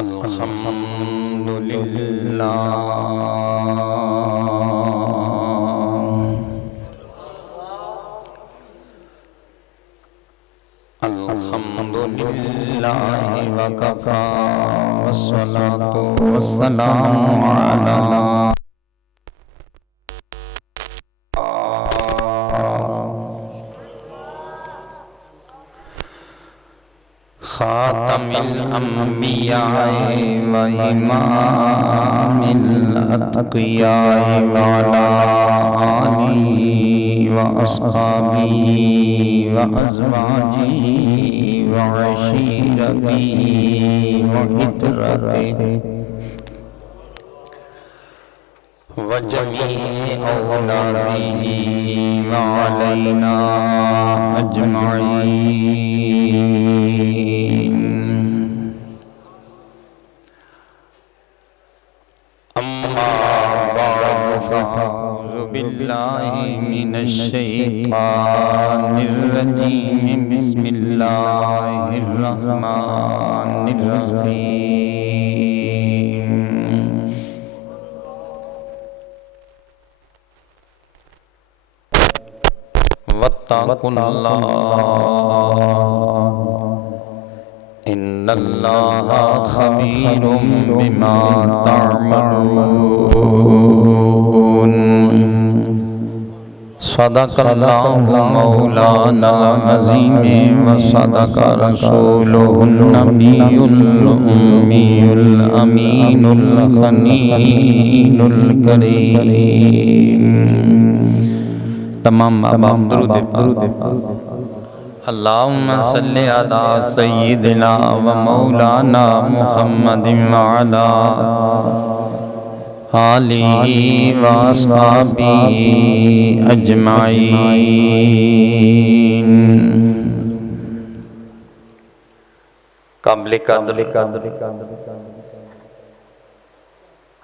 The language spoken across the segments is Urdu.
الحمدللہ الحمدللہ وکفا والصلاة والسلام علی خاتم الانبیاء و امام الاتقیاء وعلی آلہ و اصحابہ و ازواجہ و عشیرتہ و عترتہ و جمیع اولادہ و علینا اجمعین. اما بعد فاعوذ باللہ من الشیطان الرجیم. بسم اللہ الرحمن الرحیم. واتقوا اللہ ان اللہ خبیر بما تعملون. صدق اللہ مولانا العظیم وصدق رسولہ النبی الأمی الأمین الخنین الکریم. تمام احباب درود پاک. اللہم صلی علی سیدنا و مولانا محمد وعلا آلہ و اصحابہ اجمعین. قابل قدر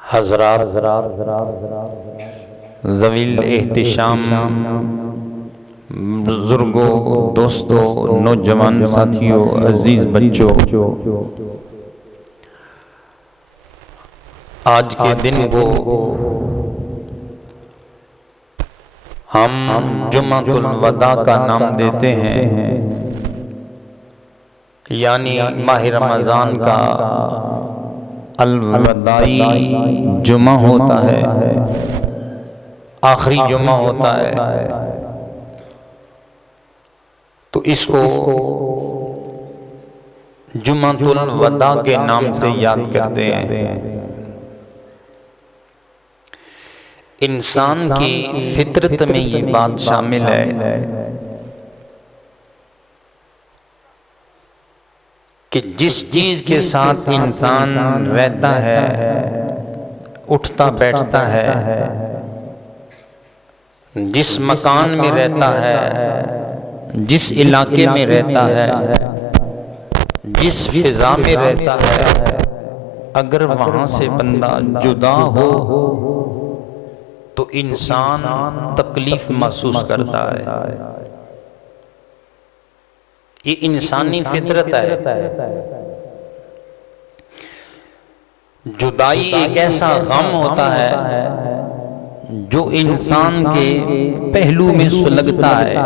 حضرات، ذوی الاحتشام بزرگوں، دوستوں، نوجوان ساتھیوں، عزیز بچوں، آج کے دن کو ہم جمعۃ الوداع کا نام دیتے ہیں، یعنی ماہ رمضان کا الوداعی جمعہ ہوتا ہے، آخری جمعہ ہوتا ہے. تو اس کو جمعۃ الوداع کے نام سے یاد کرتے ہیں. انسان کی فطرت میں یہ بات شامل ہے کہ جس چیز کے ساتھ انسان رہتا ہے، اٹھتا بیٹھتا ہے، جس مکان میں رہتا ہے، جس علاقے میں رہتا ہے، جس فضا میں رہتا ہے، اگر وہاں سے بندہ جدا ہو تو انسان تکلیف محسوس کرتا ہے. یہ انسانی فطرت ہے. جدائی ایک ایسا غم ہوتا ہے جو انسان کے پہلو میں سلگتا ہے.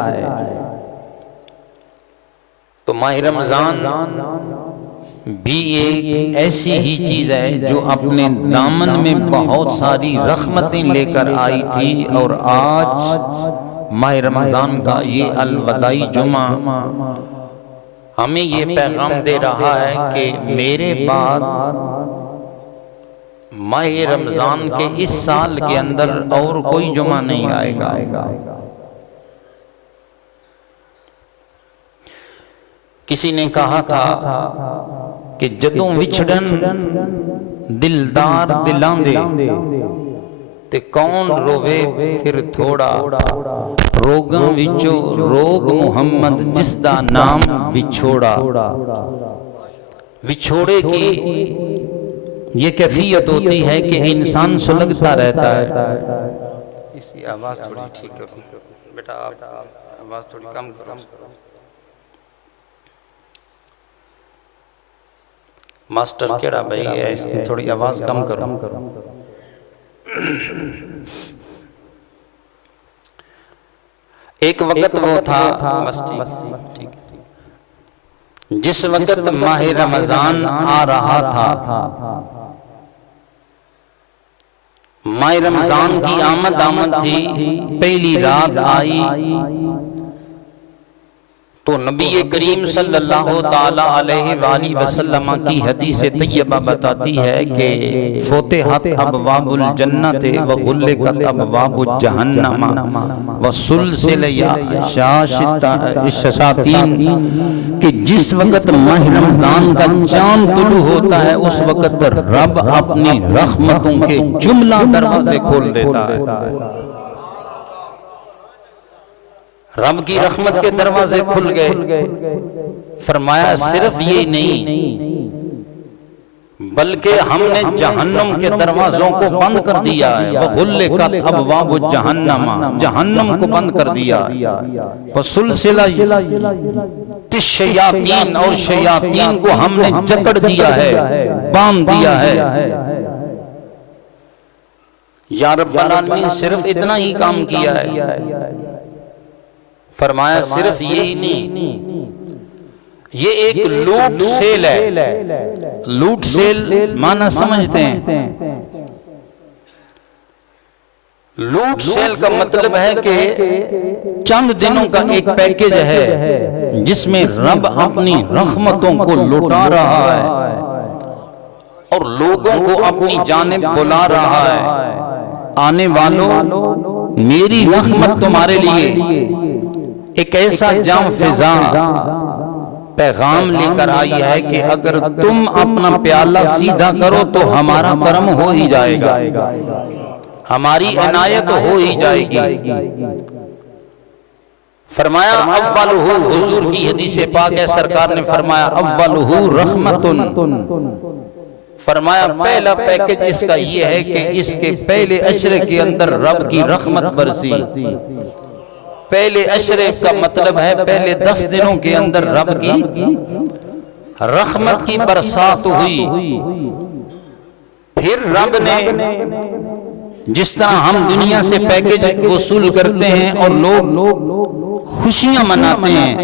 تو ماہ رمضان بھی ایک ایسی ہی چیز ہے جو اپنے دامن میں بہت ساری رحمتیں لے کر آئی تھی، اور آج ماہ رمضان کا یہ الوداعی جمعہ ہمیں یہ پیغام دے رہا ہے کہ میرے بعد ماہ رمضان کے اس سال کے اندر اور کوئی جمعہ نہیں آئے گا. کسی نے کہا تھا کہ جدوں وچھڑن دلدار دلاں دے تے کون روے پھر تھوڑا، روگاں وچوں روگ محمد جس دا نام وچھوڑا. وچھوڑے کی یہ کیفیت ہوتی ہے کہ انسان سلگتا رہتا ہے. اس کی آواز تھوڑی ٹھیک کرو بیٹا، آپ آواز تھوڑی کم کرو. ماسٹر کیڑا بھائی ہے، اس کی تھوڑی آواز کم کرو۔ ایک وقت وہ تھا، بس ٹھیک، جس وقت ماہ رمضان آ رہا تھا، ماہ رمضان کی آمد تھی، پہلی رات آئی تو نبی کریم صلی اللہ تعالیٰ علیہ وآلہ وسلم کی حدیث طیبہ بتاتی ہے کہ فتحت ابواب الجنت وغلقت ابواب جہنم وسلسل الشیاطین، کہ جس وقت ماہ رمضان کا چاند طلوع ہوتا ہے اس وقت رب اپنی رحمتوں کے جملہ دروازے کھول دیتا ہے۔ رب کی رحمت کے دروازے کھل گئے۔ فرمایا صرف یہ نہیں بلکہ ہم نے جہنم کے دروازوں کو بند کر دیا ہے، وغلقت ابواب جہنم، جہنم کو بند کر دیا، وسلسلہ الشیاطین، اور شیاطین کو ہم نے جکڑ دیا ہے، باندھ دیا ہے۔ یا رب العالمین صرف اتنا ہی کام کیا ہے؟ فرمایا صرف یہی نہیں، یہ ایک لوٹ سیل ہے۔ لوٹ سیل معنی سمجھتے ہیں؟ لوٹ سیل کا مطلب ہے کہ چند دنوں کا ایک پیکیج ہے جس میں رب اپنی رحمتوں کو لوٹا رہا ہے اور لوگوں کو اپنی جانب بلا رہا ہے۔ آنے والوں، میری رحمت تمہارے لیے ایک ایسا جام فضا پیغام لے کر آئی ہے کہ اگر تم اپنا پیالہ سیدھا کرو تو ہمارا کرم ہو ہی جائے گا، ہماری عنایت ہو ہی جائے گی۔ فرمایا اولہ، حضور کی حدیث پاک ہے، سرکار نے فرمایا اولہ رحمتن، فرمایا پہلا پیکج اس کا یہ ہے کہ اس کے پہلے عشرے کے اندر رب کی رحمت برسی۔ پہلے عشرے کا مطلب ہے پہلے 10 دنوں کے اندر رب کی رحمت کی برسات ہوئی۔ پھر رب نے جس طرح ہم دنیا سے پیکج وصول کرتے ہیں اور لوگ خوشیاں مناتے ہیں،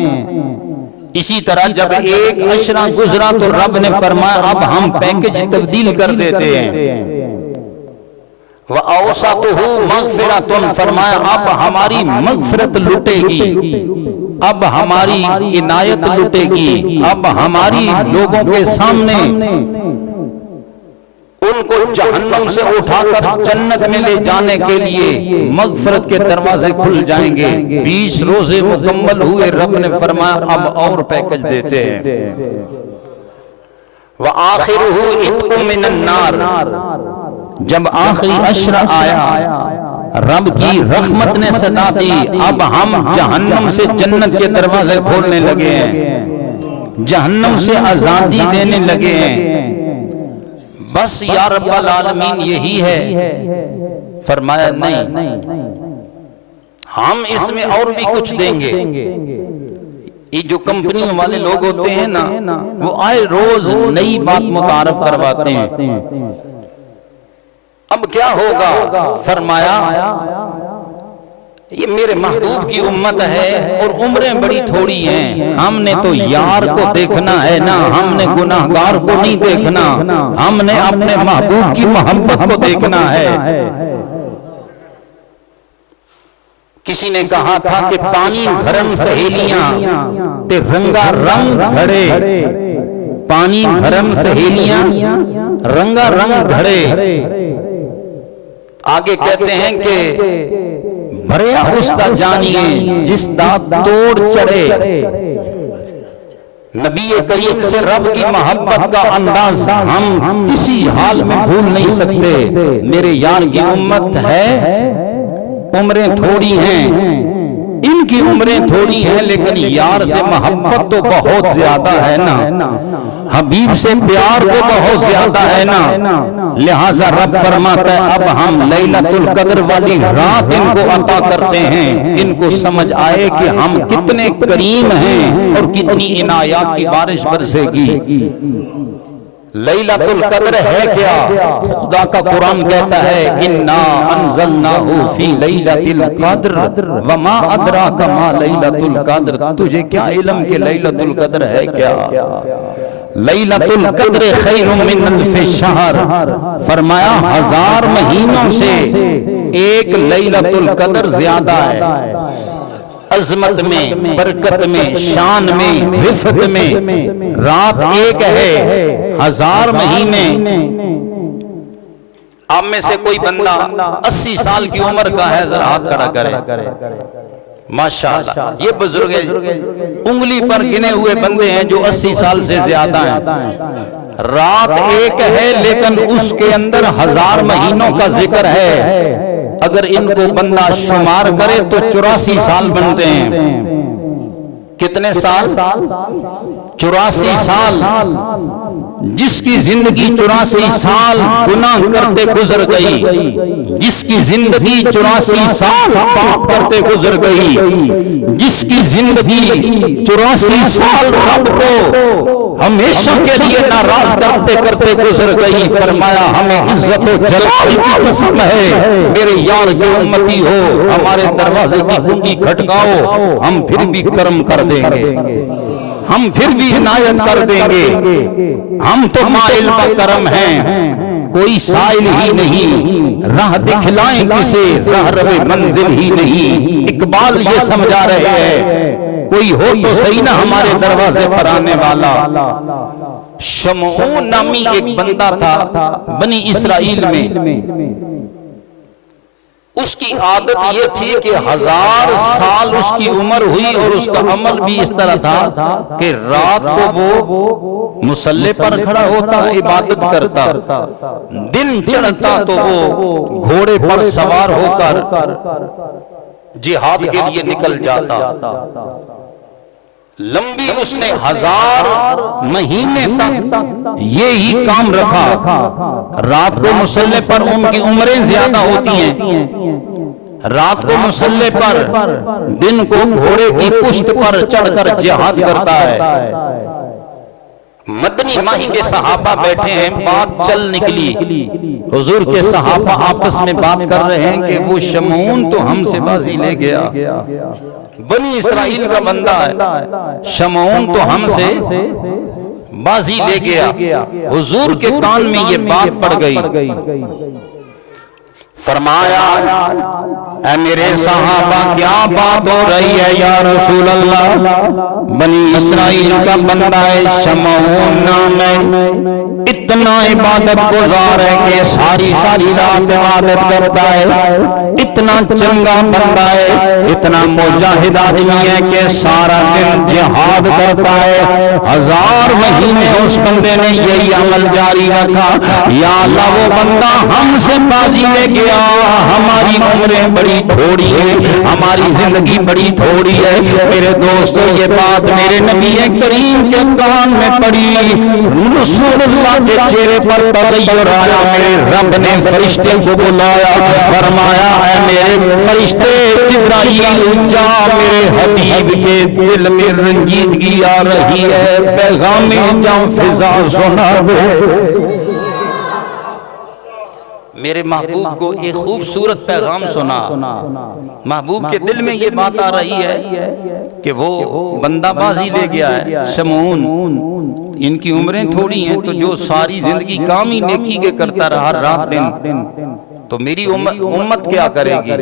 اسی طرح جب ایک عشرہ گزرا تو رب نے فرمایا اب ہم پیکج تبدیل کر دیتے ہیں۔ وَأَوْسَطُهُ مَغْفِرَةٌ، فرمایا اب ہماری مغفرت لٹے گی، اب ہماری عنایت لٹے گی، اب ہماری لوگوں کے سامنے ان کو جہنم سے اٹھا کر جنت میں لے جانے کے لیے مغفرت کے دروازے کھل جائیں گے۔ 20 روزے مکمل ہوئے، رب نے فرمایا اب اور پیکج دیتے ہیں۔ وَآخِرُهُ عِتْقٌ مِّنَ النَّارِ، جب آخری عشرہ آیا رب کی رحمت نے صدا دی، اب ہم جہنم سے جنت کے دروازے کھولنے لگے ہیں، جہنم سے آزادی دینے لگے ہیں۔ بس یا رب العالمین یہی ہے؟ فرمایا نہیں، ہم اس میں اور بھی کچھ دیں گے۔ یہ جو کمپنیوں والے لوگ ہوتے ہیں نا، وہ آئے روز نئی بات متعارف کرواتے ہیں۔ اب کیا ہوگا؟ فرمایا یہ میرے محبوب کی امت ہے اور عمریں بڑی تھوڑی ہیں، ہم نے تو یار کو دیکھنا ہے نا، ہم نے گناہگار کو نہیں دیکھنا، ہم نے اپنے محبوب کی محبت کو دیکھنا ہے۔ کسی نے کہا تھا کہ پانی بھرن سہیلیاں تے رنگا رنگ گھڑے، پانی بھرن سہیلیاں رنگا رنگ گھڑے۔ آگے کہتے ہیں کہ بھریا اس دا جانیے جس دا توڑ چڑھے۔ نبی کریم سے رب کی محبت کا انداز ہم کسی حال میں بھول نہیں سکتے۔ میرے یار کی امت ہے، عمریں تھوڑی ہیں، ان کی عمریں تھوڑی ہیں، لیکن یار سے محبت تو بہت زیادہ ہے نا، حبیب سے پیار تو بہت زیادہ ہے نا۔ لہٰذا رب فرماتا ہے اب ہم لیلۃ القدر والی رات ان کو عطا کرتے ہیں، ان کو سمجھ آئے کہ ہم کتنے کریم ہیں اور کتنی عنایات کی بارش برسے گی۔ لیلۃ القدر ہے کیا؟ خدا کا قرآن کہتا ہے انا انزلناہ فی لیلۃ القدر وما ادراک ما لیلۃ القدر، تجھے کیا علم کہ لیلۃ القدر ہے کیا؟ لیلۃ القدر خیر من الف شہر، فرمایا 1000 مہینوں سے ایک لیلۃ القدر زیادہ ہے، عظمت میں، برکت میں، شان میں، رفعت میں۔ رات ایک ہے، 1000 مہینے۔ آپ میں سے کوئی بندہ 80 سال کی عمر کا ہے، ذرا ہاتھ کھڑا کرے۔ ماشاءاللہ، یہ بزرگ انگلی پر گنے ہوئے بندے ہیں جو 80 سال سے زیادہ ہیں۔ رات ایک ہے لیکن اس کے اندر 1000 مہینوں کا ذکر ہے۔ اگر ان کو بندہ شمار کرے تو 84 سال بنتے ہیں۔ کتنے سال؟ 84 سال۔ جس کی زندگی 84 سال گناہ کرتے گزر گئی، جس کی زندگی 84 سال پاپ کرتے گزر گئی، جس کی زندگی 84 سال رب کو ہمیشہ کے لیے ناراض کرتے کرتے گزر گئی، فرمایا ہمیں عزت و جلال کی قسم ہے میرے یار کے امتی ہو، ہمارے دروازے کی کنڈی کھٹکاؤ، ہم پھر بھی کرم کر دیں گے، ہم پھر بھی عنایت کر دیں گے، ہم تو مائل بکرم ہیں، کوئی سائل ہی نہیں، راہ دکھلائیں کسے، راہ رو منزل ہی نہیں۔ اقبال یہ سمجھا رہے ہیں کوئی ہو تو صحیح نہ ہمارے دروازے پر آنے والا۔ شمعون نامی ایک بندہ تھا بنی اسرائیل میں، اس کی عادت یہ تھی کہ 1000 سال اس کی عمر ہوئی اور اس کا عمل بھی اس طرح تھا کہ رات کو وہ مصلی پر کھڑا ہوتا، عبادت کرتا، دن چڑھتا تو وہ گھوڑے پر سوار ہو کر جہاد کے لیے نکل جاتا۔ لمبی اس نے 1000 مہینے تک یہی کام رکھا۔ رات کو مصلی پر ان کی عمریں زیادہ ہوتی ہیں، رات کو مصلی پر، دن کو گھوڑے کی پشت پر چڑھ کر جہاد کرتا ہے۔ مدنی ماہی کے صحابہ بیٹھے ہیں، بات چل نکلی، حضور کے صحابہ آپس میں بات کر رہے ہیں کہ وہ شمعون تو ہم سے بازی لے گیا، بنی اسرائیل کا بندہ ہے، شمعون تو ہم سے بازی لے گیا۔ حضور کے کان میں یہ بات پڑ گئی، فرمایا اے میرے صحابہ کیا بات ہو رہی ہے یا رسول اللہ؟ بنی اسرائیل کا بندہ ہے، شمعون نام ہے، اتنا عبادت گزار ہے کہ ساری رات عبادت کرتا ہے، اتنا چنگا بندہ ہے، اتنا مجاہد آدمی ہے کہ سارا دن جہاد کرتا ہے۔ 1000 مہینے اس بندے نے یہی عمل جاری رکھا۔ یا اللہ وہ بندہ ہم سے بازی لے گیا، ہماری عمریں بڑی تھوڑی ہیں، ہماری زندگی بڑی تھوڑی ہے۔ میرے دوستو یہ بات میرے نبی کریم کے کان میں پڑی، رسول اللہ کے چہرے پر تغیر آیا، میرے رب نے فرشتے کو بلایا، فرمایا اے میرے فرشتے جبرائیل جا، میرے حبیب کے دل میں رنجیدگی آ رہی ہے، پیغام جاں فضا سنا دے۔ میرے محبوب کو ایک خوبصورت پیغام سنا، محبوب کے دل میں یہ بات آ رہی ہے کہ وہ بندہ بازی لے گیا ہے، شمعون، ان کی عمریں تھوڑی ہیں، تو جو ساری زندگی کام ہی نیکی کے کرتا رہا رات دن، تو میری امت کیا کرے گی؟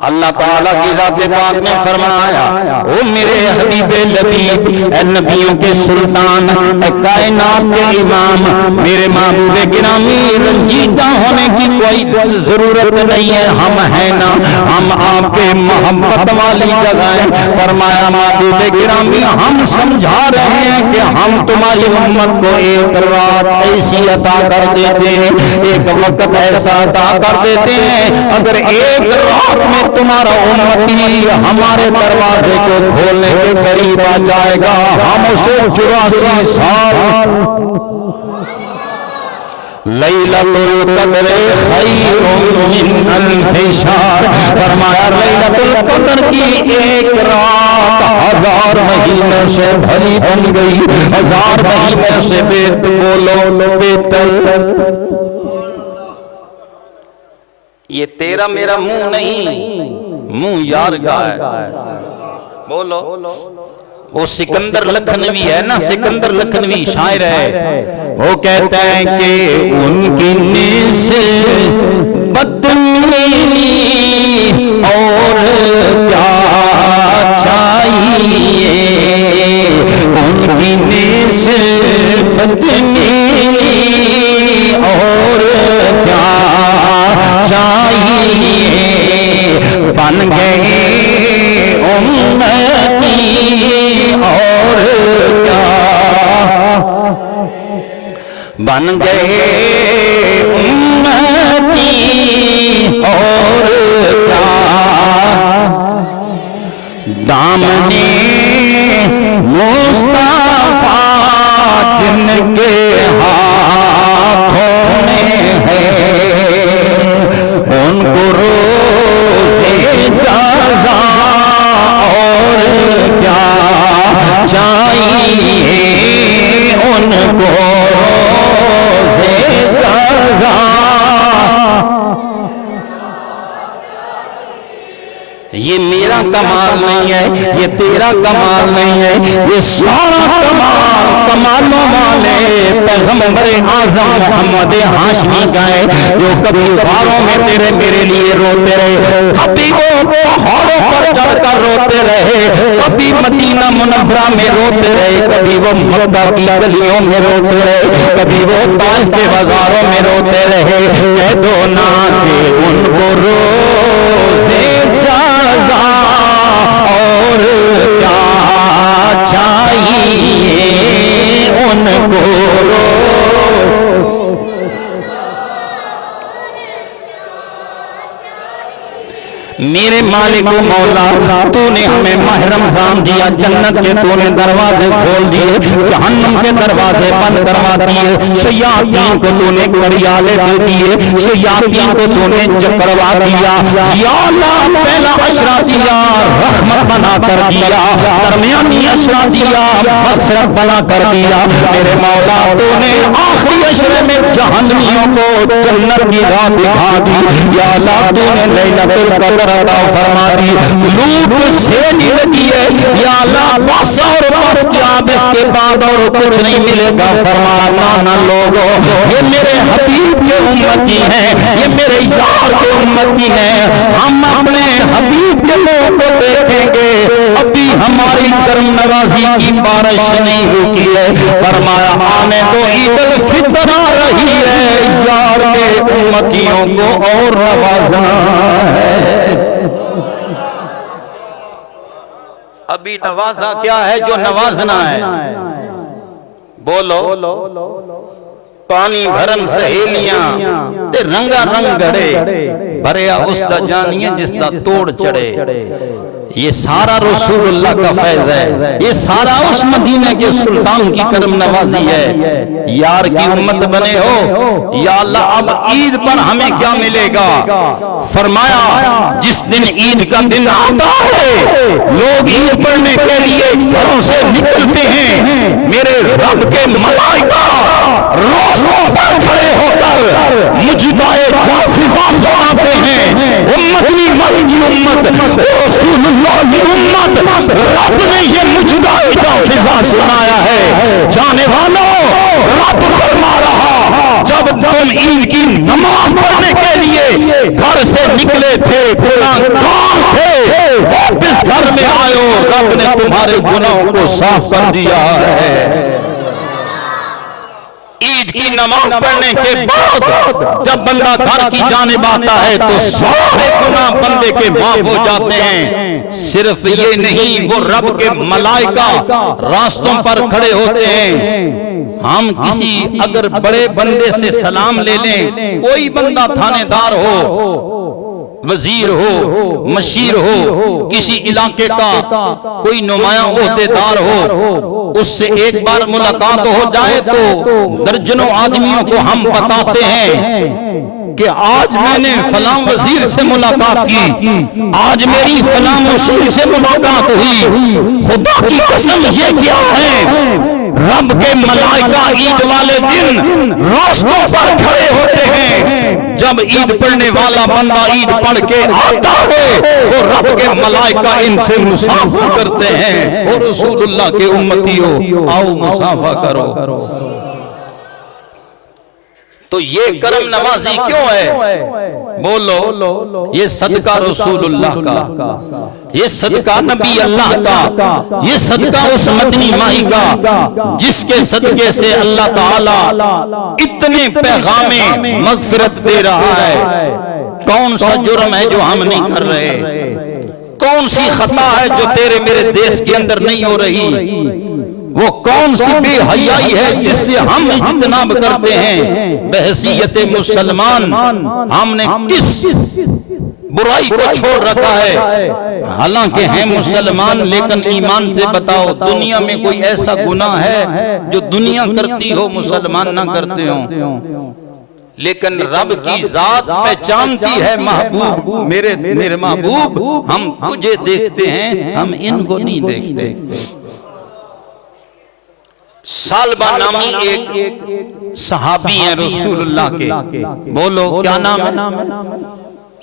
اللہ تعالیٰ کی ذات پاک نے فرمایا او میرے حبیب لبیب، اے نبیوں کے سلطان، اے کائنات کے امام، میرے محبوب گرامی، رنجیدہ ہونے کی کوئی ضرورت نہیں ہے، ہم ہیں نا، ہم آپ کے محبت والی جگہیں۔ فرمایا محبوب گرامی ہم سمجھا رہے ہیں کہ ہم تمہاری امت کو ایک رات ایسی عطا کر دیتے ہیں، ایک وقت ایسا عطا کر دیتے ہیں، اگر ایک رات میں تمہارا امتی ہمارے دروازے کو کھولنے کے قریب آ جائے گا، ہم اسے 84 سال لیلۃ القدر خیر من الف شہر، فرمایا لیلۃ القدر کی ایک رات 1000 مہینے سے بھری بن گئی، 1000 مہینے سے بہتر۔ یہ تیرا میرا منہ نہیں، منہ یار کا ہے، بولو۔ وہ سکندر لکھنوی ہے نا، سکندر لکھنوی شاعر ہے، وہ کہتا ہے کہ ان کی نسبت میری اور کیا چاہیے، ان کی نسبت میری اور کیا چاہیے، بن گئے امتی اور کیا، بن گئے امتی اور کیا، دامن مصطفیٰ جن کے ہاتھوں میں ہے، ان کو روزے جزا اور کیا چاہیے، ان کو روزے جزا۔ یہ میرا کمال نہیں ہے، یہ تیرا کمال نہیں ہے، یہ سارا کمال کمالوں والے پیغمبر اعظم محمد ہاشمی کا ہے، جو کبھی غاروں میں تیرے میرے لیے روتے رہے، کبھی وہ پہاڑوں پر چڑھ کر روتے رہے، کبھی مدینہ منورہ میں روتے رہے، کبھی وہ مکہ کی گلیوں میں روتے رہے، کبھی وہ طائف کے بازاروں میں روتے رہے۔ کہہ دو نا کہ ان کو روزے جزا اور کیا چاہیے، ان کو میرے مالک و مولا، تو نے ہمیں ماہ رمضان دیا، جنت کے تو نے دروازے کھول دیے، جہنم کے دروازے بند کروا دیے، شیاطین کو تو نے کڑیالے دے دیے، شیاطین کو تو نے چکروا دیا، یا اللہ پہلا عشرہ دیا رحمت بنا کر دیا، درمیانی عشرہ دیا مغفرت بنا کر دیا، میرے مولا تو نے آخری عشرے میں جہنمیوں کو جنت کی راہ دکھا دی، یا اللہ تو نے لیلۃ القدر عطا فرما دی، لوٹ سے نہیں لگی ہے، یا اللہ بس اور بس کیا اب اس کے بعد اور کچھ نہیں ملے گا، فرمایا نانا لوگو یہ میرے حبیب کے امتی ہیں، یہ میرے یار کے امتی ہیں، ہم اپنے حبیب کے منہ کو دیکھیں گے، ابھی ہماری کرم نوازی کی بارش نہیں رکی ہے، فرمایا آنے تو عید الفطر آ رہی ہے، یار کے امتیوں کو اور نوازا ہے۔ ابھی نوازا کیا ہے جو نوازنا ہے، بولو۔ پانی بھرن سہیلیاں تے رنگا رنگ گڑے، بھریا اس دا جانیے جس دا توڑ چڑے، یہ سارا رسول اللہ کا فیض ہے، یہ سارا اس مدینہ کے سلطان کی کرم نوازی ہے، یار کی امت بنے ہو، یا اللہ اب عید پر ہمیں کیا ملے گا، فرمایا جس دن عید کا دن آتا ہے لوگ عید پڑھنے کے لیے گھروں سے نکلتے ہیں، میرے رب کے ملائکہ روزوں پر کھڑے ہو کر مجدائے جافظہ سناتے ہیں، امت نہیں مرگی امت، رسول اللہ کی امت، رب نے یہ مجدائے جافظہ سنایا ہے، جانے والوں رب فرما رہا جب تم عید کی نماز پڑھنے کے لیے گھر سے نکلے تھے گناہگار تھے، واپس گھر میں آئے، رب نے تمہارے گناہوں کو صاف کر دیا ہے۔ عید کی نماز پڑھنے کے بعد جب بندہ گھر کی جانب آتا ہے تو سارے گناہ بندے کے معاف ہو جاتے ہیں، صرف یہ نہیں وہ رب کے ملائکہ راستوں پر کھڑے ہوتے ہیں، ہم کسی اگر بڑے بندے سے سلام لے لیں، کوئی بندہ تھانے دار ہو، وزیر ہو، مشیر ہو، کسی علاقے کا کوئی نمایاں عہدیدار ہو، اس سے ایک بار ملاقات ہو جائے تو درجنوں آدمیوں کو ہم بتاتے ہیں کہ آج میں نے فلاں وزیر سے ملاقات کی، آج میری فلاں مشیر سے ملاقات ہوئی۔ خدا کی قسم یہ کیا ہے، رب کے ملائکہ عید والے دن راستوں پر کھڑے ہوتے ہیں، جب عید پڑھنے والا بندہ عید پڑھ کے آتا ہے وہ رب کے ملائکہ ان سے مصافحہ کرتے ہیں، اور رسول اللہ کے امتیوں آؤ مصافحہ کرو۔ تو یہ کرم نوازی کیوں ہے؟ بولو، یہ صدقہ رسول اللہ کا، یہ صدقہ نبی اللہ کا، یہ صدقہ اس مدنی ماہی کا جس کے صدقے سے اللہ تعالی اتنے پیغام مغفرت دے رہا ہے۔ کون سا جرم ہے جو ہم نہیں کر رہے؟ کون سی خطا ہے جو تیرے میرے دیش کے اندر نہیں ہو رہی؟ وہ کون سی بے حیائی ہے جس سے ہم اجتناب کرتے ہیں؟ بحیثیت مسلمان ہم نے کس برائی کو چھوڑ رکھا ہے؟ حالانکہ ہیں مسلمان، لیکن ایمان سے بتاؤ دنیا میں کوئی ایسا گناہ ہے جو دنیا کرتی ہو مسلمان نہ کرتے ہوں؟ لیکن رب کی ذات پہچانتی ہے محبوب، میرے محبوب ہم تجھے دیکھتے ہیں، ہم ان کو نہیں دیکھتے۔ ثعلبہ نامی ایک صحابی ہیں رسول اللہ کے، بولو کیا نام ہے؟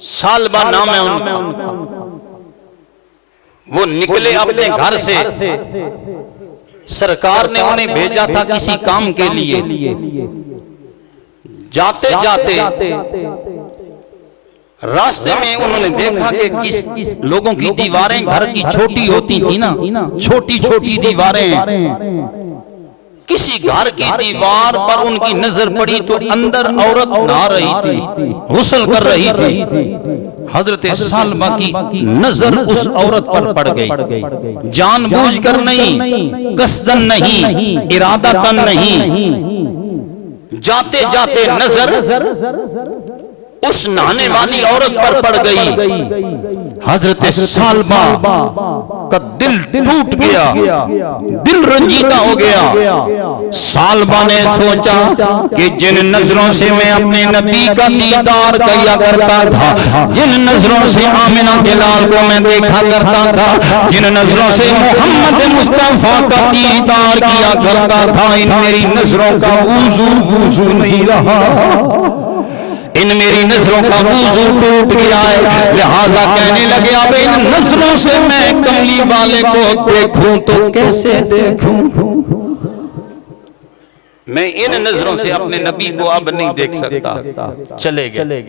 ثعلبہ نام ہے ان کا۔ وہ نکلے اپنے گھر سے، سرکار نے انہیں بھیجا تھا کسی کام کے لیے۔ جاتے جاتے راستے میں انہوں نے دیکھا کہ کس لوگوں کی دیواریں گھر کی چھوٹی ہوتی تھی نا، چھوٹی چھوٹی دیواریں، کسی گھر کی دیوار پر ان کی نظر پڑی تو اندر عورت نہا رہی تھی، غسل کر رہی تھی۔ حضرت ثعلبہ کی نظر اس عورت پر پڑ گئی، جان بوجھ کر نہیں، قصدن نہیں، ارادتن نہیں، جاتے جاتے نظر اس نہانے والی عورت پر پڑ گئی۔ حضرت ثعلبہ کا دل ٹوٹ گیا، دل رنجیدہ ہو گیا۔ ثعلبہ نے سوچا کہ جن نظروں سے میں اپنے نبی کا دیدار کیا کرتا تھا، جن نظروں سے آمنہ کے لال کو میں دیکھا کرتا تھا، جن نظروں سے محمد مصطفیٰ کا دیدار کیا کرتا تھا، ان میری نظروں کا وضو نہیں رہا، ان میری نظروں کا وضو ٹوٹ گیا ہے، لہذا کہنے لگے اب ان نظروں سے میں کملی والے کو دیکھوں تو کیسے دیکھوں؟ میں ان نظروں سے اپنے نبی کو اب نہیں دیکھ سکتا۔ چلے گئے،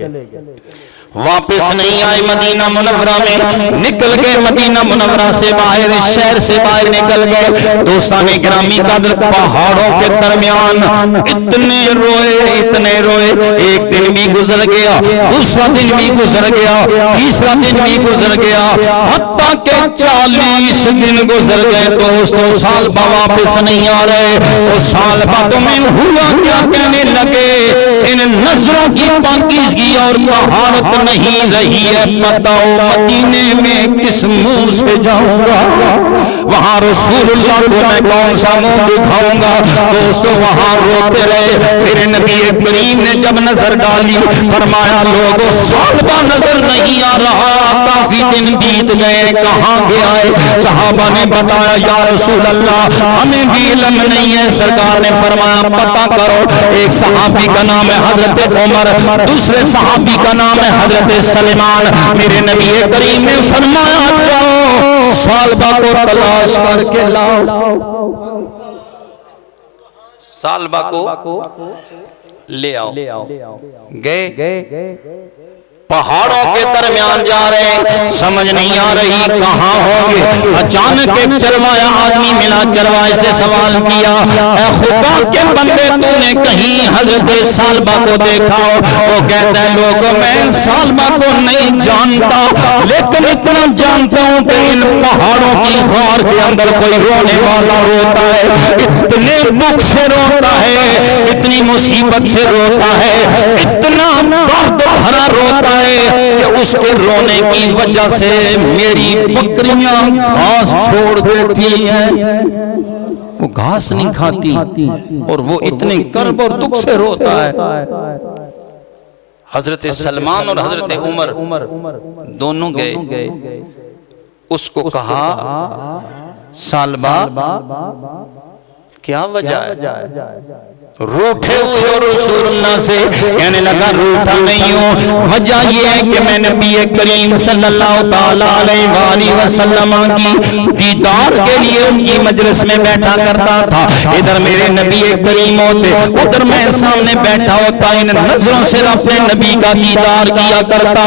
واپس نہیں آئے مدینہ منورہ میں، نکل گئے مدینہ منورہ سے باہر، شہر سے باہر نکل گئے۔ دوستان گرامی قدر پہاڑوں کے درمیان اتنے روئے، ایک دن بھی گزر گیا، دوسرا دن بھی گزر گیا، تیسرا دن بھی گزر گیا، حتیٰ کہ 40 دن گزر گئے۔ دوستو ثعلبہ واپس نہیں آ رہے، اور ثعلبہ تمہیں ہوا کیا کہنے لگے؟ ان نظروں کی پاکیزگی اور طہارت نہیں رہی ہے، بتاؤ مدینے میں کس منہ سے جاؤں گا؟ وہاں رسول اللہ کو میں کون سا منہ دکھاؤں گا؟ دوستو وہاں روتے رہے۔ میرے نبی کریم نے جب نظر ڈالی فرمایا لوگوں ثعلبہ نظر نہیں آ رہا، کافی دن بیت گئے، کہاں گیا ہے؟ صحابہ نے بتایا یا رسول اللہ ہمیں بھی علم نہیں ہے۔ سرکار نے فرمایا پتہ کرو، ایک صحابی کا نام ہے حضرت عمر، دوسرے صحابی کا نام ہے حضرت سلمان۔ میرے نبی کریم نے فرمایا جاؤ ثعلبہ کو تلاش کر کے لاؤ، ثعلبہ کو لے آؤ۔ گئے، پہاڑوں کے درمیان جا رہے ہیں، سمجھ نہیں آ رہی کہاں ہوں گے۔ اچانک ایک چروایا آدمی ملا، چروائے سے سوال کیا اے خدا کے بندے تو نے کہیں حضرت ثعلبہ کو دیکھا ہو؟ وہ کہتا ہے لوگوں میں ثعلبہ کو نہیں جانتا، لیکن اتنا جانتا ہوں کہ ان پہاڑوں کی غار کے اندر کوئی رونے والا روتا ہے، اتنے دکھ سے روتا ہے، اتنی مصیبت سے روتا ہے، اتنا درد بھرا روتا ہے کہ اس کے رونے کی وجہ سے میری بکریاں گھاس چھوڑ دیتی ہیں، وہ گھاس نہیں کھاتی اور وہ اتنے کرب اور دکھ سے روتا ہے۔ حضرت سلمان اور حضرت عمر دونوں گئے، اس کو کہا سالبہ کیا وجہ ہے؟ روٹھے ہوئے اور رسول اللہ سے کہنے لگا روٹھا نہیں ہوں، وجہ یہ ہے کہ میں نبی کریم صلی اللہ تعالیٰ علیہ وآلہ وسلم کی دیدار کے لیے ان کی مجلس میں بیٹھا کرتا تھا، ادھر میرے نبی کریم ہوتے، ادھر میں سامنے بیٹھا ہوتا، ان نظروں سے اپنے نبی کا دیدار کیا کرتا،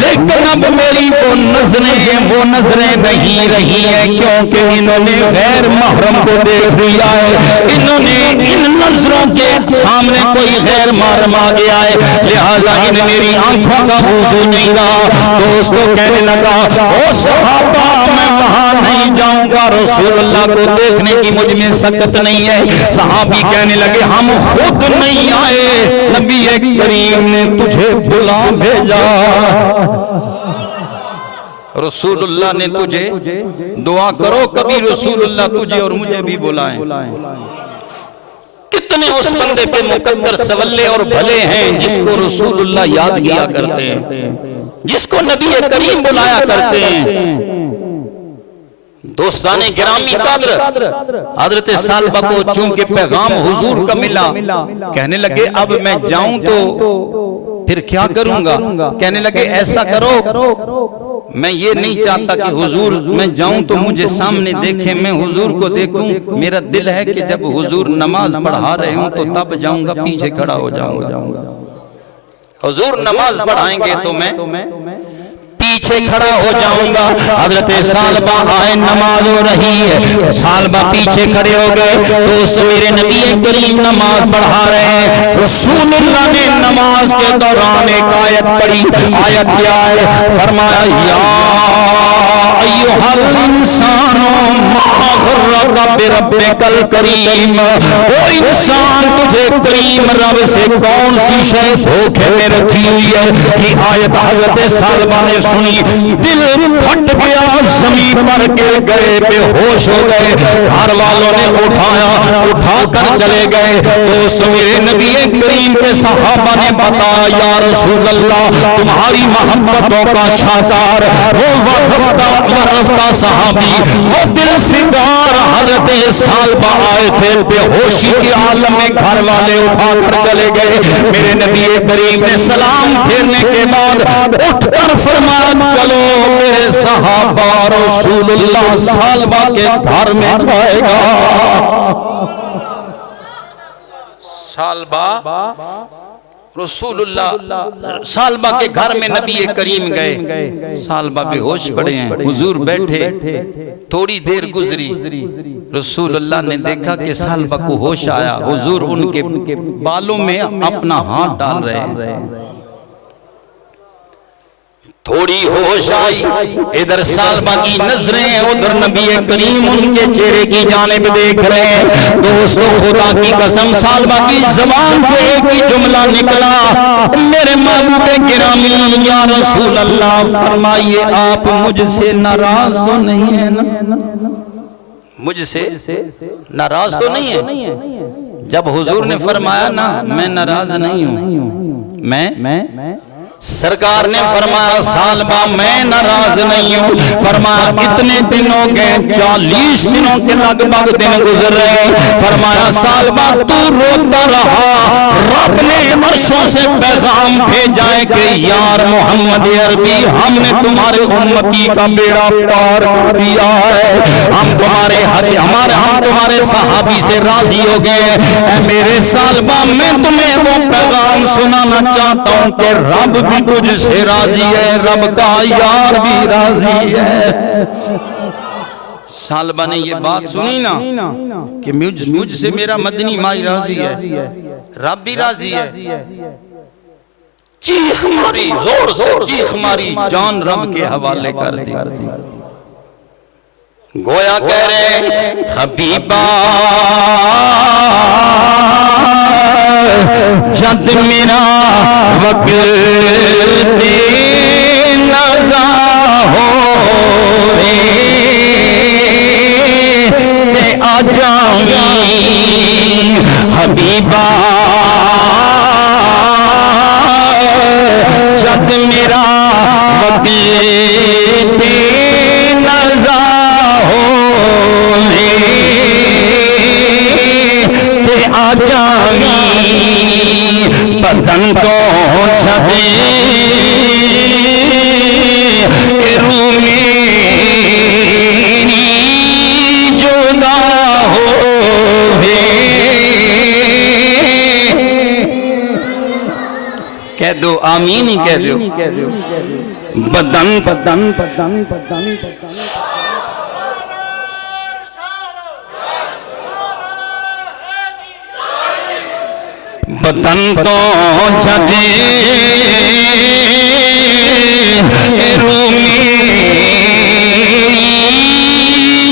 لیکن اب میری وہ نظریں نہیں رہی ہیں، کیونکہ انہوں نے غیر محرم کو دیکھ لیا ہے، انہوں نے ان نظروں کے سامنے کوئی غیر محرم آ گیا ہے، لہذا ان میری آنکھوں کا وضو نہیں رہا۔ دوستو کہنے لگا او صحابہ میں وہاں نہیں جاؤں گا، رسول اللہ کو دیکھنے کی مجھ میں سکت نہیں ہے۔ صحابی کہنے لگے ہم خود نہیں آئے، نبی کریم نے تجھے بلا بھیجا، رسول اللہ نے تجھے، دعا کرو کبھی رسول اللہ تجھے اور مجھے بھی بلائیں۔ کتنے اس بندے پہ مقدر سولے اور بھلے ہیں جس کو رسول اللہ یاد کیا کرتے ہیں، جس کو نبی کریم بلایا کرتے ہیں۔ دوستان گرامی قدر، حضرت سالبہ کو چونکہ پیغام حضور کا ملا، کہنے لگے اب میں جاؤں تو پھر کیا کروں گا؟ کہنے لگے ایسا کرو، میں یہ نہیں چاہتا کہ حضور میں جاؤں تو مجھے سامنے دیکھیں، میں حضور کو دیکھوں، میرا دل ہے کہ جب حضور نماز پڑھا رہے ہوں تو تب جاؤں گا، پیچھے کھڑا ہو جاؤں گا، حضور نماز پڑھائیں گے تو میں پیچھے کھڑا ہو جاؤں گا۔ حضرت سالبہ آئے، نماز ہو رہی ہے، سالبہ پیچھے کھڑے ہو گئے، دوست میرے نبی کریم نماز پڑھا رہے ہیں، رسول اللہ نے نماز کے دوران ایک آیت پڑھی، آیت کیا ہے؟ فرمایا یا ایھا الانسان ما غرک بربک الکریم، او انسان تجھے کریم رب سے کون سی شے دھوکے میں رکھی ہوئی ہے؟ یہ آیت حضرت سالبہ نے سنی، دل پھٹ گیا، زمین پر گر گئے، بے ہوش ہو گئے، گھر والوں نے اٹھا کر چلے گئے۔ دوست میرے نبی کریم کے صحابہ نے بتایا یا رسول اللہ تمہاری محبتوں کا شاکار وہ ورفتہ صحابی، وہ دل فگار حضرت سالبہ آئے تھے، بے ہوشی کے عالم میں گھر والے اٹھا کر چلے گئے۔ میرے نبی کریم نے سلام پھیرنے کے بعد اٹھ کر فرمایا چلو میرے صحابہ رسول اللہ سالبہ کے گھر میں جائے گا۔ سالبہ رسول اللہ سالبہ کے گھر میں نبی کریم گئے، سالبہ بے ہوش پڑے ہیں، حضور بیٹھے، تھوڑی دیر گزری، رسول اللہ نے دیکھا کہ سالبہ کو ہوش آیا، حضور ان کے بالوں میں اپنا ہاتھ ڈال رہے ہیں، تھوڑی ہوش آئی، ادھر سالبہ کی نظریں ادھر نبی کریم ان کے چہرے کی جانب دیکھ رہے ہیں۔ دوستو خدا کی قسم سالبہ کی زبان سے ایک ہی جملہ نکلا، میرے محبوب گرامی یا رسول اللہ فرمائیے آپ مجھ سے ناراض تو نہیں ہے نا؟ مجھ سے ناراض تو نہیں ہے؟ جب حضور نے فرمایا نا میں ناراض نہیں ہوں، میں سرکار نے فرمایا سالبہ میں ناراض نہیں ہوں، فرمایا کتنے دن ہو گئے؟ 40 دنوں کے لگ بھگ دن گزر رہے، فرمایا سالبہ تو روتا رہا، رب نے عرشوں سے پیغام بھیجا ہے کہ یار محمد عربی ہم نے تمہارے امتی کا بیڑا پار کر دیا ہے، ہم تمہارے صحابی سے راضی ہو گئے، اے میرے سالبہ میں تمہیں وہ پیغام سنانا چاہتا ہوں کہ رب بھی تجھ سے راضی ہے، رب کا یار بھی راضی ہے۔ سالبہ نے یہ بات سنی نا کہ مجھ سے میرا مدنی مائی راضی ہے، رب بھی راضی ہے، چیخ ماری، زور سے چیخ ماری، جان رب کے حوالے کر دی، گویا کہہ رہے حبیبا جد میرا وقت نزا ہووے تے آ جاویں حبیبا جد میرا وقت نزا ہووے تے آ جاویں بدن تو چھدے روح میری جدا ہووے کہہ دو آمین ہی کہہ دو بدن بدن بدن بدن بدن تو چھدے روح میری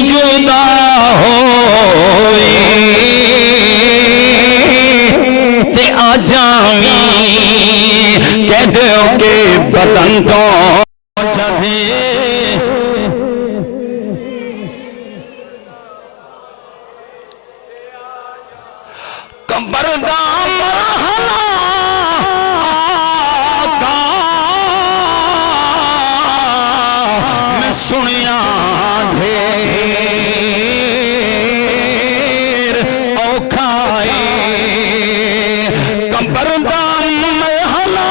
جدا ہووے تے آ جاویں کہہ دیو کہ بدن تو چھدے قبر دا مرحلہ آقا میں سنیا ڈھیر اوکھا ہے قبر دا مرحلہ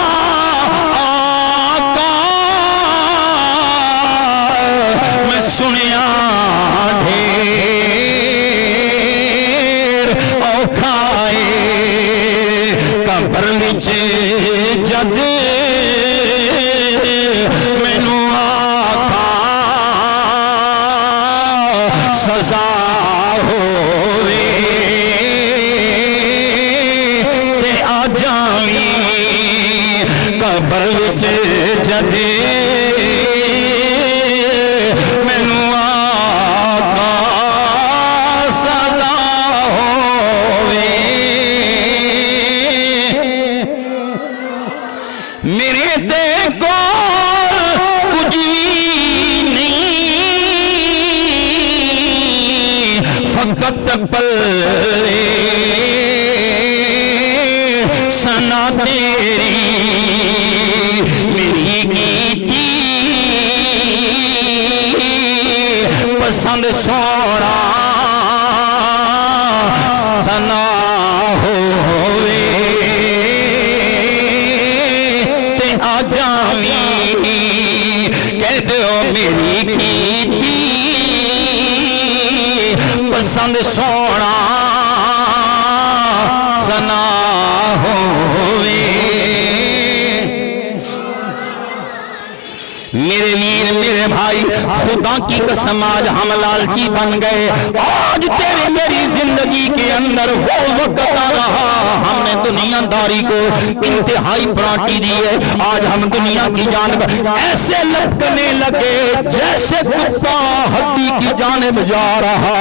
آقا میں سنیا ڈھیر اوکھا قبر وچ جد مینوں آقا سزا ہووے تے آ جاویں قبر وچ جد مینوں آقا سزا ہووے میرے تے کول کچھ نہیں فقط پلے سنا تیری میری کیتی پسند سونا سنا ہووے آ جاویں کہہ دیو میری کیتی پسند سونا سنا ہووے میرے ویر میرے بھائی خدا کی قسم آج ہم لالچی بن گئے آج تیرے میری زندگی کے اندر وہ وقت آ رہا ہم نے دنیا داری کو انتہائی پراٹی دی ہے آج ہم دنیا کی جانب ایسے لپکنے لگے جیسے کتا ہڈی کی جانب جا رہا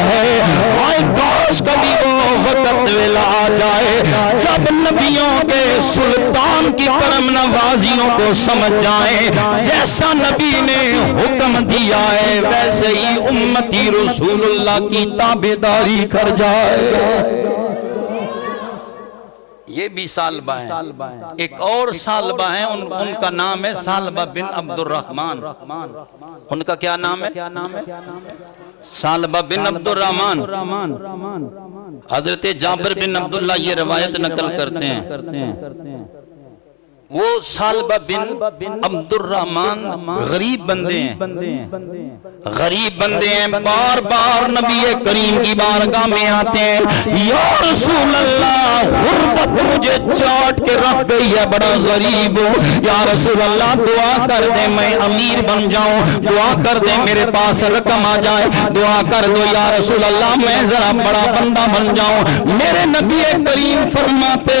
ہے آئے کاش کبھی وہ وقت ویلا آ جائے جب نبیوں کے سلطان کی کرم نوازیوں کو سمجھ جائیں جیسا نبی نے حکم دیا ہے ویسے ہی امتی رسول اللہ کی تابعداری کر جائے یہ بھی سالبہ ہیں ایک اور سالبہ ہیں ان کا نام ہے سالبہ بن عبد الرحمن ان کا کیا نام ہے سالبہ بن عبد الرحمن حضرت جابر بن عبداللہ یہ روایت نقل کرتے ہیں وہ سالبہ بن عبد الرحمن غریب بندے ہیں بار بار نبی کریم کی بارگاہ میں آتے ہیں یا رسول اللہ غربت مجھے چاٹ کے رکھ گئی ہے بڑا غریب ہوں یا رسول اللہ دعا کر دے میں امیر بن جاؤں دعا کر دے میرے پاس رقم آ جائے دعا کر دو یا رسول اللہ میں ذرا بڑا بندہ بن جاؤں میرے نبی کریم فرماتے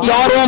4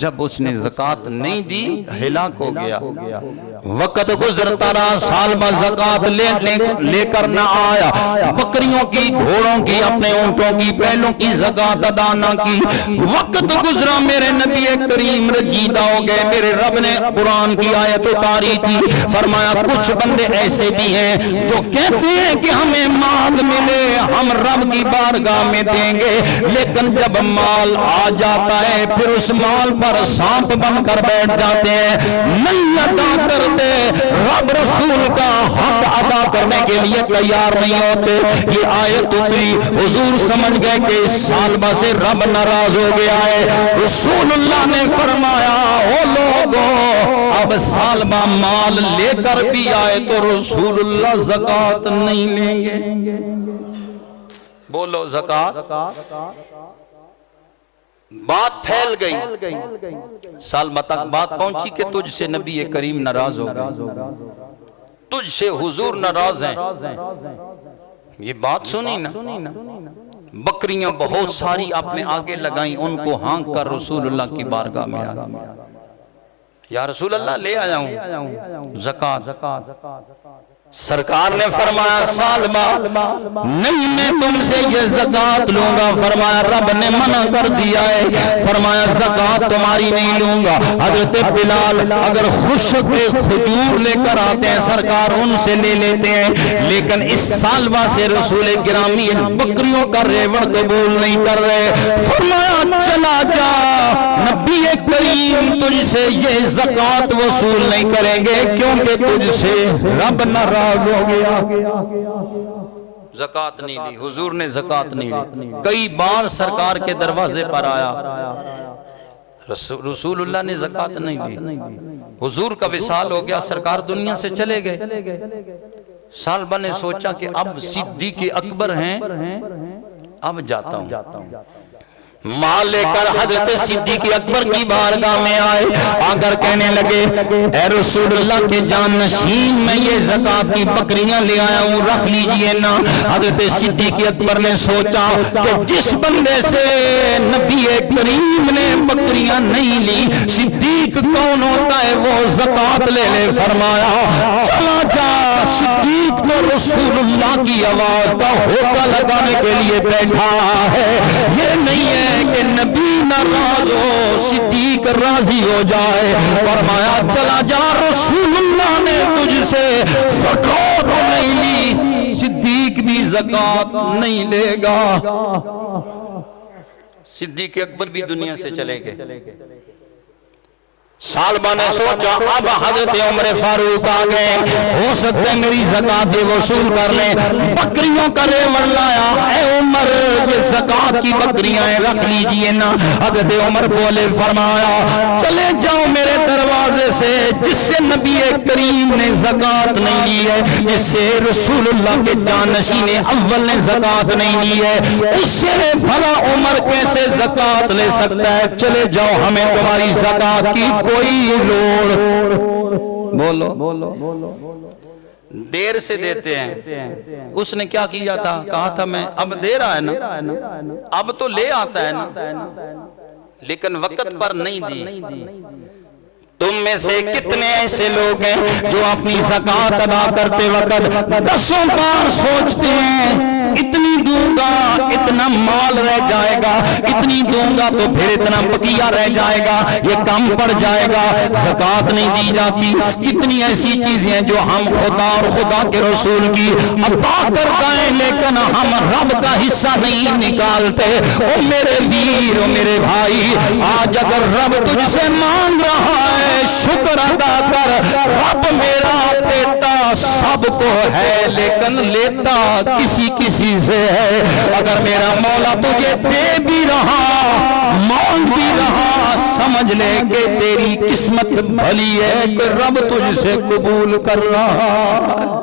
جب اس نے زکات نہیں دی ہلاک ہو گیا۔ وقت گزرتا رہا، سال بعد زکات لے کر نہ آیا، بکریوں کی، گھوڑوں کی، اپنے اونٹوں کی، بیلوں کی زکات ادا نہ کی۔ وقت گزرا، میرے نبی کریم رنجیدہ ہو گئے۔ میرے رب نے قرآن کی آیت اتاری تھی، فرمایا کچھ بندے ایسے بھی ہیں جو کہتے ہیں کہ ہمیں مال ملے ہم رب کی بارگاہ میں دیں گے، لیکن جب مال آ جاتا ہے پھر اس مال پر سانپ بن کر بیٹھ جاتے ہیں، نہیں ادا کرتے، رب رسول کا حق ادا کرنے کے لیے تیار نہیں ہوتے۔ یہ آیت اتری، حضور سمجھ گئے کہ اس سالبہ سے رب ناراض ہو گیا ہے۔ رسول اللہ نے فرمایا او لوگو اب سالبہ مال لے کر بھی آئے تو رسول اللہ زکات نہیں لیں گے۔ بولو زکات۔ بات پھیل گئی، سالبہ تک بات پہنچی کہ تجھ سے نبی کریم ناراض ہو گئے، تجھ سے حضور ناراض ہیں۔ یہ بات سنی نا، بکریاں بہت ساری اپنے آگے لگائیں، ان کو ہانک کر رسول اللہ کی بارگاہ میں آگئے، یا رسول اللہ لے آیا ہوں زکات۔ سرکار نے فرمایا سالبہ نہیں میں تم سے یہ زکات لوں گا، فرمایا رب نے منع کر دیا ہے، فرمایا زکات تمہاری نہیں لوں گا۔ حضرت بلال اگر خشک کھجور لے کر آتے ہیں سرکار ان سے لے لیتے ہیں، لیکن اس سالبہ سے رسول گرامی بکریوں کا ریوڑ قبول نہیں کر رہے۔ فرمایا چلا جا، نبی کریم تجھ سے یہ زکات وصول نہیں کریں گے کیونکہ تجھ سے رب ناراض ہو گیا۔ زکات نہیں لی، حضور نے زکات نہیں لی۔ کئی بار سرکار کے دروازے پر آیا، رسول اللہ نے زکات نہیں لی۔ حضور کا وصال ہو گیا، سرکار دنیا سے چلے گئے۔ سالبہ نے سوچا کہ اب صدیق اکبر ہیں، اب جاتا ہوں۔ مال لے کر حضرت صدیق اکبر کی بارگاہ میں آئے، آگر کہنے لگے اے رسول اللہ کے جانشین میں یہ زکات کی بکریاں لے آیا ہوں، رکھ لیجئے نا۔ حضرت صدیق اکبر نے سوچا کہ جس بندے سے نبی کریم نے بکریاں نہیں لی، صدیق کون ہوتا ہے وہ زکات لے لے۔ فرمایا چلا جا، صدیق تو رسول اللہ کی آواز کا ہوکا لگانے کے لیے بیٹھا ہے، یہ نہیں ہے کہ نبی ناراض ہو صدیق راضی ہو جائے۔ فرمایا چلا جا، رسول اللہ نے تجھ سے زکات نہیں لی، صدیق بھی زکات نہیں لے گا۔ صدیق اکبر بھی دنیا سے چلے گئے۔ سالبہ نے سوچا اب حضرت عمر فاروق آ گئے، ہو سکتا ہے میری زکات وصول کر لیں۔ بکریوں کا ریوڑ لایا، اے عمر یہ زکات کی بکریاں ہیں، رکھ لیجئے نا۔ حضرت عمر بولے، فرمایا چلے جاؤ میرے دروازے سے، جس سے نبی کریم نے زکات نہیں لی ہے، جس سے رسول اللہ کے جانشین اول نے زکات نہیں لی ہے، اس سے بھلا عمر کیسے زکات لے سکتا ہے؟ چلے جاؤ، ہمیں تمہاری زکات کی کوئی لوڑ۔ بولو دیر سے دیتے ہیں، اس نے کیا کیا تھا؟ کہا تھا میں اب دے رہا ہے نا، اب تو لے آتا ہے نا، لیکن وقت پر نہیں دی۔ تم میں سے کتنے ایسے لوگ ہیں جو اپنی زکات ادا کرتے وقت 10 بار سوچتے ہیں اتنی دوں گا اتنا مال رہ جائے گا، اتنی دوں گا تو پھر اتنا بقیہ رہ جائے گا، یہ کم پڑ جائے گا، زکات نہیں دی جاتی۔ کتنی ایسی چیزیں ہیں جو ہم خدا اور خدا کے رسول کی عطا کرتے ہیں لیکن ہم رب کا حصہ نہیں نکالتے۔ او میرے ویر، او میرے بھائی، آج اگر رب تجھ سے مانگ رہا ہے شکر ادا کر، رب میرا دیتا سب کو ہے لیکن لیتا کسی کسی سے ہے۔ اگر میرا مولا تجھے دے بھی رہا مانگ بھی رہا، سمجھ لے کہ تیری قسمت بھلی ہے کہ رب تجھ سے قبول کر رہا ہے۔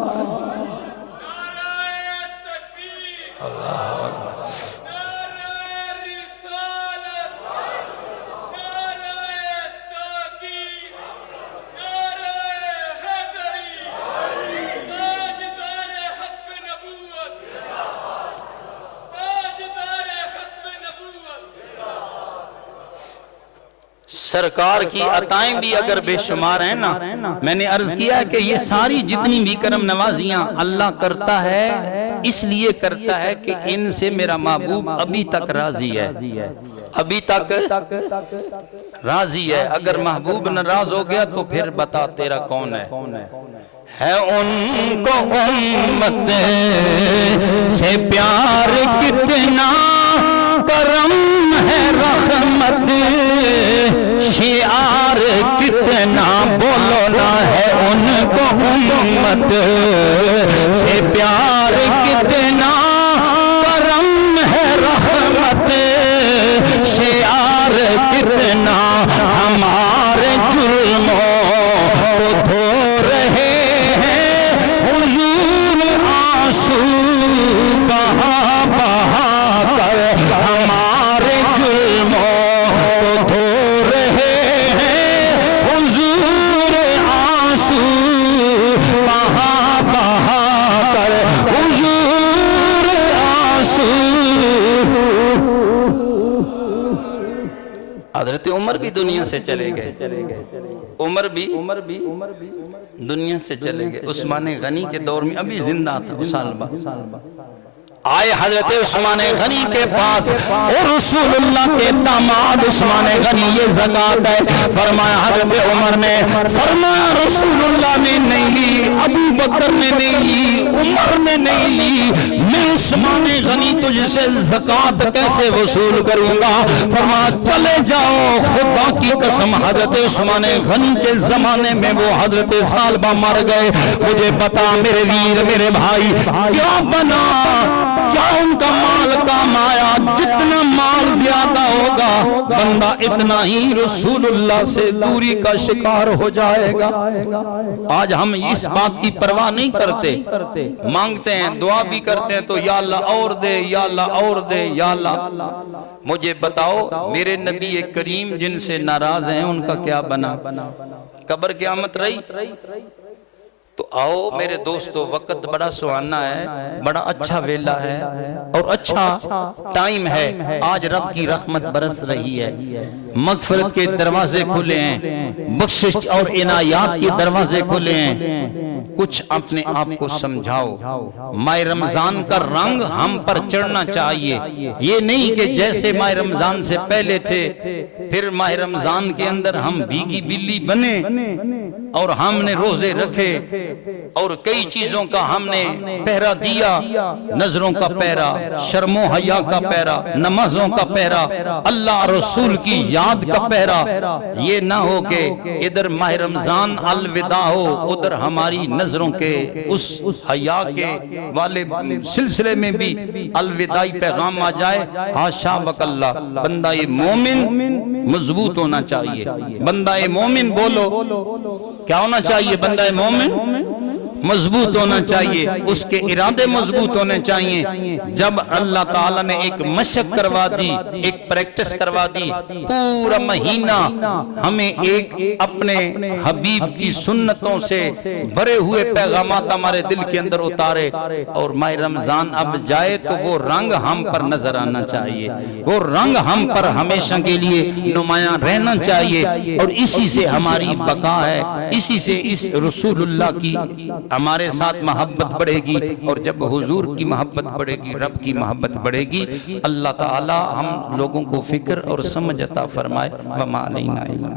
سرکار کی عطائیں بھی اگر بے شمار ہیں نا، میں نے عرض کیا کہ یہ ساری جتنی بھی کرم نوازیاں اللہ کرتا ہے اس لیے کرتا ہے کہ ان سے میرا محبوب ابھی تک راضی ہے، ابھی تک راضی ہے۔ اگر محبوب ناراض ہو گیا تو پھر بتا تیرا کون ہے؟ ان کو امت سے پیار کتنا، کرم ہے رحمت شعار کتنا، بولو نا ہے ان کو امت سے پیار کتنا، کرم ہے رحمت شعار کتنا، ہمارے جرموں کو دھو رہے ہیں حضور آنسو بہا بہا کر، ہمارے جرموں کو دھو رہے ہیں حضور آنسو بہا بہا کر، حضور آنسو۔ حضرت عمر بھی دنیا سے چلے گئے، عمر بھی دنیا سے چلے گئے۔ عثمان غنی کے دور میں ابھی زندہ تھا اسالبہ، آئے حضرت عثمان غنی کے پاس، اور رسول اللہ کے داماد عثمان غنی یہ زکوٰۃ ہے، فرمایا حضرت عمر نے، فرمایا رسول اللہ نے نہیں لی، ابو بکر نے نہیں لی، عمر نے نہیں لی، میں عثمان غنی تجھ سے زکوٰۃ کیسے وصول کروں گا؟ فرمایا چلے جاؤ، خدا کی قسم حضرت عثمان غنی کے زمانے میں وہ حضرت ثعلبہ مر گئے، مجھے بتا میرے ویر میرے بھائی کیا بنا؟ کیا ان کا مال کام آیا؟ جتنا مال زیادہ ہوگا بندہ اتنا ہی رسول اللہ سے دوری کا شکار ہو جائے گا۔ آج ہم اس بات کی پرواہ نہیں کرتے، مانگتے ہیں، دعا بھی کرتے ہیں تو یا اللہ اور دے، یا اللہ اور دے، یا اللہ۔ مجھے بتاؤ میرے نبی کریم جن سے ناراض ہیں ان کا کیا بنا؟ قبر قیامت رہی؟ تو آؤ میرے دوستو، وقت بڑا سہانا ہے، بڑا اچھا ویلا ہے اور اچھا ٹائم ہے۔ آج رب کی رحمت برس رہی ہے، مغفرت کے دروازے کھلے ہیں، بخشش اور عنایات کے دروازے کھلے ہیں۔ کچھ اپنے آپ کو سمجھاؤ، ماہ رمضان کا رنگ ہم پر چڑھنا چاہیے، یہ نہیں کہ جیسے ماہ رمضان سے پہلے تھے پھر ماہ رمضان کے اندر ہم بھیگی بلی بنے اور ہم نے روزے رکھے اور کئی چیزوں کا ہم نے پہرا دیا، نظروں کا پہرا، شرم و حیا کا پہرا، نمازوں کا پہرا، اللہ رسول کی یاد کا پہرا۔ یہ نہ ہو کہ ادھر ماہ رمضان الوداع ہو، ادھر ہماری نظروں کے اس حیا کے والے سلسلے میں بھی الوداعی پیغام آ جائے۔ حاشا وکلا، بندہ مومن مضبوط ہونا چاہیے، بندہ مومن بولو کیا ہونا چاہیے؟ بندہ مومن مضبوط ہونا چاہیے، اس کے ارادے مضبوط ہونے چاہیے۔ جب اللہ تعالیٰ نے ایک مشق کروا دی، ایک پریکٹس کروا دی، پورا مہینہ ہمیں ایک اپنے حبیب کی سنتوں سے بھرے ہوئے پیغامات ہمارے دل کے اندر اتارے، اور ماہ رمضان اب جائے تو وہ رنگ ہم پر نظر آنا چاہیے، وہ رنگ ہم پر ہمیشہ کے لیے نمایاں رہنا چاہیے، اور اسی سے ہماری بقا ہے، اسی سے اس رسول اللہ کی ہمارے ساتھ محبت بڑھے گی، اور جب حضور کی محبت بڑھے گی رب کی محبت بڑھے گی۔ اللہ تعالی ہم لوگوں کو فکر اور سمجھ عطا فرمائے۔ وما علینا الا